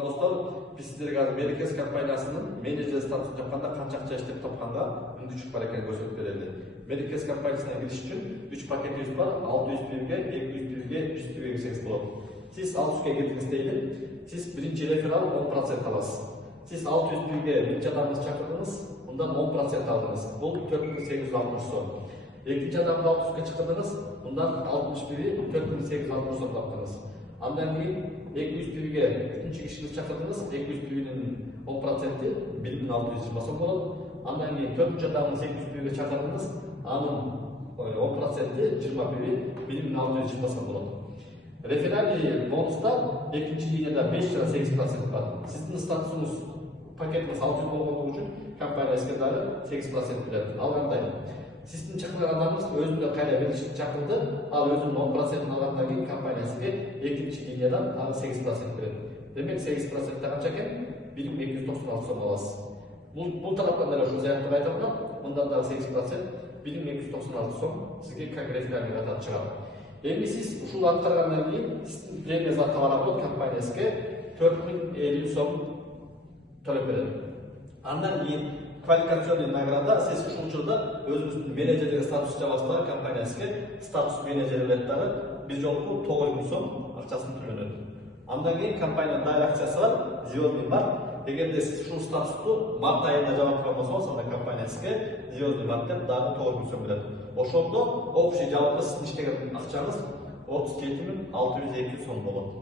Урматтуу достор, биз сиздерге азыр Мерекес компаниясынын менеджер статусун тапканда канча акча иштеп тапканга мүмкүнчүлүк бар экенин көрсөтүп берели. Мерекес компаниясына кириш үчүн 3 пакетибиз бар. 600 пирге, 200 пирге, 100 пирге кирсеңиз болот. Сиз 600га кирдиңиз дейли. Сиз биринчи реферал 10% аласыз. Сиз 600 пирге биринчи адамыңызды чакырдыңыз, мындан 10% алдыңыз. Бул 4860 сом. Экинчи адамды 600га чакырдыңыз, мындан 61 4860 сом таптыңыз. Андан кийин 200 пирге үчүнчү кишиңизди чакырдыңыз, 200 пиргенин 10% 1620 сом болот. Андан кийин төртүнчү адамыңыз 200 пирге чакырдыңыз, анын 10% 20 пири 1620 сом болот. Реферальный бонуста экинчи линияда 5 жана 8% бар. Сиздин статусуңуз пакетиңиз 600 болгондугу үчүн компания сизге дагы 8% берет. Ал кандай? Сиздин чакырган адамыңыз өзүнө кайра биринчи чакырды, ал өзүнүн 10% алгандан кийин компания сизге экинчи линиядан дагы 8% берет. Демек 8% канча экен? 1296 сом аласыз. Бул тараптан деле ушул сыяктуу айтылган, мындан дагы 8% 1296 сом сизге как реферальный катары чыгат. Эми сиз ушул аткаргандан кийин сиздин премияңызга кабар болот, компания сизге 4050 сом төлөп берет. Андан кийин квалификационный награда сиз ушул учурда өзүңүздүн менеджерлик статусун жабасыз дагы, компания сизге статус менеджер берет дагы, бир жолку 9000 сом акчасын төлөнөт. Андан кийин компаниянын дайыр акциясы бар, звездный март. Эгерде сиз ушул статусту март айында жаап аткан болсоңуз, анда компания сизге звездный марттан дагы 9000 сом берет. Ошондо общий жалпы сиздин иштеген акчаңыз 37602 сом болот.